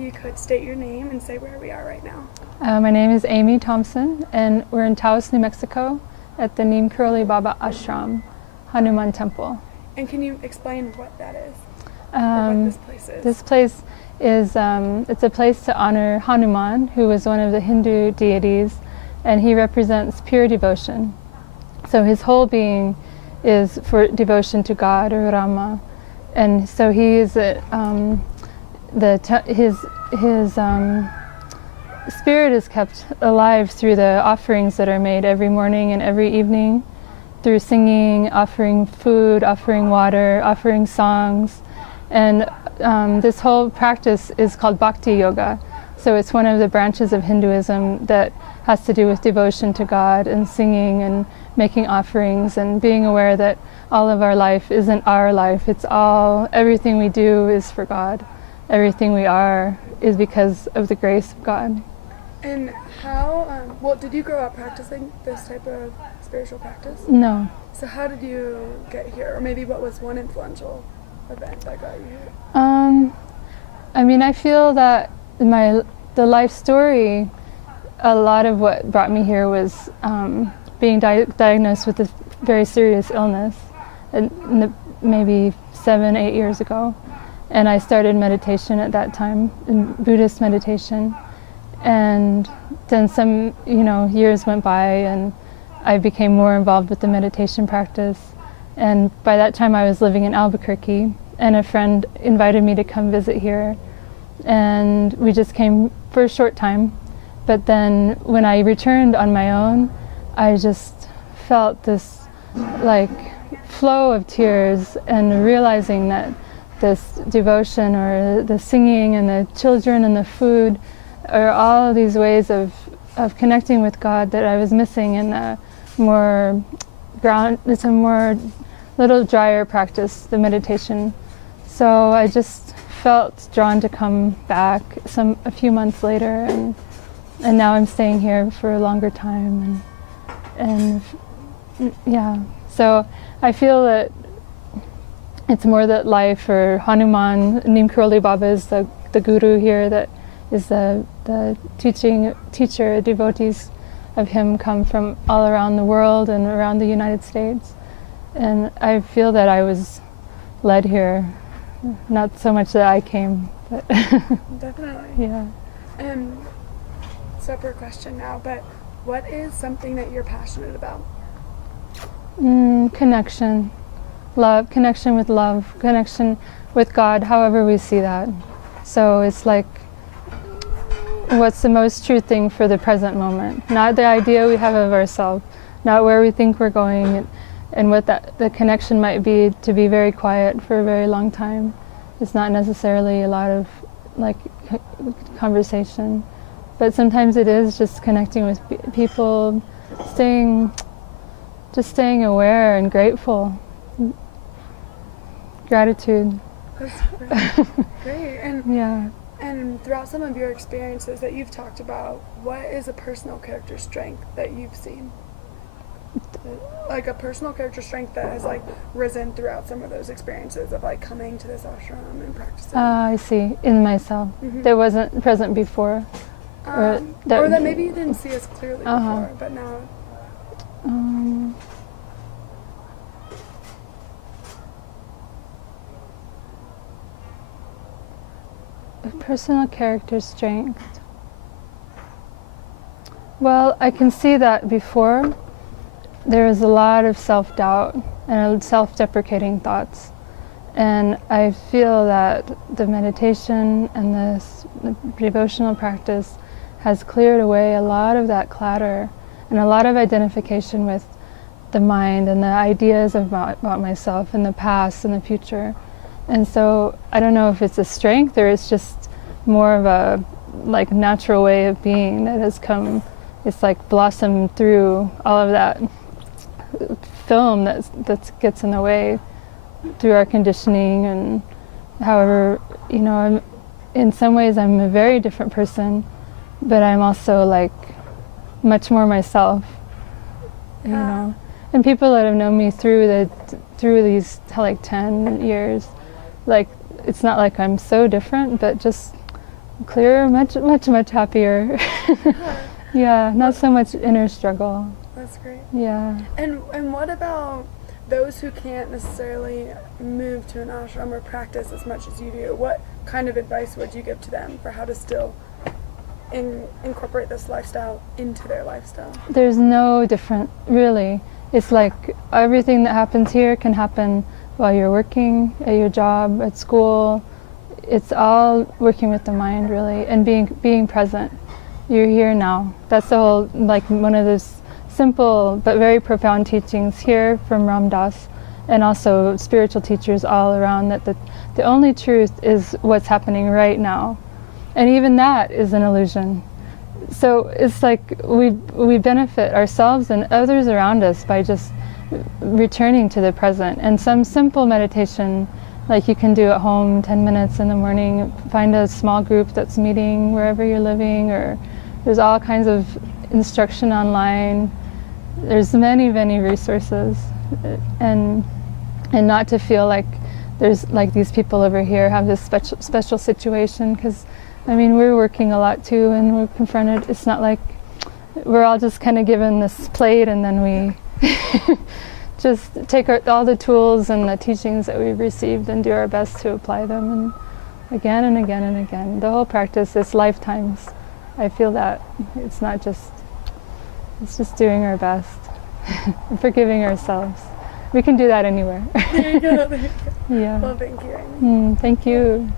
you could state your name and say where we are right now. My name is Amy Thompson, and we're in Taos, New Mexico, at the Neem Karoli Baba Ashram, Hanuman Temple. And can you explain what that is? Or what this place is? This place is it's a place to honor Hanuman, who was one of the Hindu deities, and he represents pure devotion. So his whole being is for devotion to God, or Rama, and so he is his spirit is kept alive through the offerings that are made every morning and every evening, through singing, offering food, offering water, offering songs. And this whole practice is called Bhakti Yoga. So it's one of the branches of Hinduism that has to do with devotion to God and singing and making offerings and being aware that all of our life isn't our life. It's everything we do is for God. Everything we are is because of the grace of God. And how, did you grow up practicing this type of spiritual practice? No. So how did you get here? Or maybe what was one influential event that got you here? I feel that the life story, a lot of what brought me here was being diagnosed with a very serious illness, maybe 7-8 years ago. And I started meditation at that time, in Buddhist meditation. And then some, years went by, and I became more involved with the meditation practice. And by that time I was living in Albuquerque, and a friend invited me to come visit here. And we just came for a short time. But then when I returned on my own, I just felt this flow of tears, and realizing that this devotion, or the singing and the children and the food, are all of these ways of connecting with God that I was missing in a more it's a more little drier practice, the meditation. So I just felt drawn to come back a few months later, and now I'm staying here for a longer time, and yeah. So I feel that it's more that life, or Hanuman, Neem Karoli Baba is the guru here, that is the teacher. Devotees of him come from all around the world and around the United States. And I feel that I was led here, not so much that I came, but Definitely. Yeah. Separate question now, but what is something that you're passionate about? Connection. Love, connection with God, however we see that. So it's like, what's the most true thing for the present moment? Not the idea we have of ourselves, not where we think we're going, and what the connection might be to be very quiet for a very long time. It's not necessarily a lot of conversation, but sometimes it is just connecting with people, staying aware and grateful. Gratitude. That's great. Great. And Yeah. And throughout some of your experiences that you've talked about, what is a personal character strength that you've seen? Like a personal character strength that has risen throughout some of those experiences of coming to this ashram and practicing. I see. In myself. Mm-hmm. That wasn't present before. Or that maybe you didn't see as clearly before, but now. A personal character strength. Well, I can see that before there was a lot of self-doubt and self-deprecating thoughts. And I feel that the meditation and the devotional practice has cleared away a lot of that clutter and a lot of identification with the mind and the ideas about myself and the past and the future. And so I don't know if it's a strength or it's just more of a natural way of being that has come. It's blossomed through all of that film that gets in the way through our conditioning. And however, in some ways I'm a very different person, but I'm also much more myself, you know. And people that have known me through these 10 years, it's not like I'm so different, but just clearer, much happier. Yeah, not so much inner struggle. That's great. Yeah. And what about those who can't necessarily move to an ashram or practice as much as you do? What kind of advice would you give to them for how to still incorporate this lifestyle into their lifestyle? There's no different, really. It's like everything that happens here can happen while you're working, at your job, at school. It's all working with the mind, really, and being present. You're here now. That's the whole, like, one of those simple but very profound teachings here from Ram Dass, and also spiritual teachers all around, that the only truth is what's happening right now. And even that is an illusion. So it's like we benefit ourselves and others around us by just returning to the present. And some simple meditation, like you can do at home, 10 minutes in the morning, find a small group that's meeting wherever you're living, or there's all kinds of instruction online. There's many resources, and not to feel like there's like these people over here have this special situation, because I mean, we're working a lot too, and we're confronted. It's not like we're all just kind of given this plate and then we just take all the tools and the teachings that we've received and do our best to apply them, and again and again and again. The whole practice is lifetimes. I feel that it's not just, it's just doing our best and forgiving ourselves. We can do that anywhere. There you go. There you go. Yeah. Well, thank you, Amy. Thank you.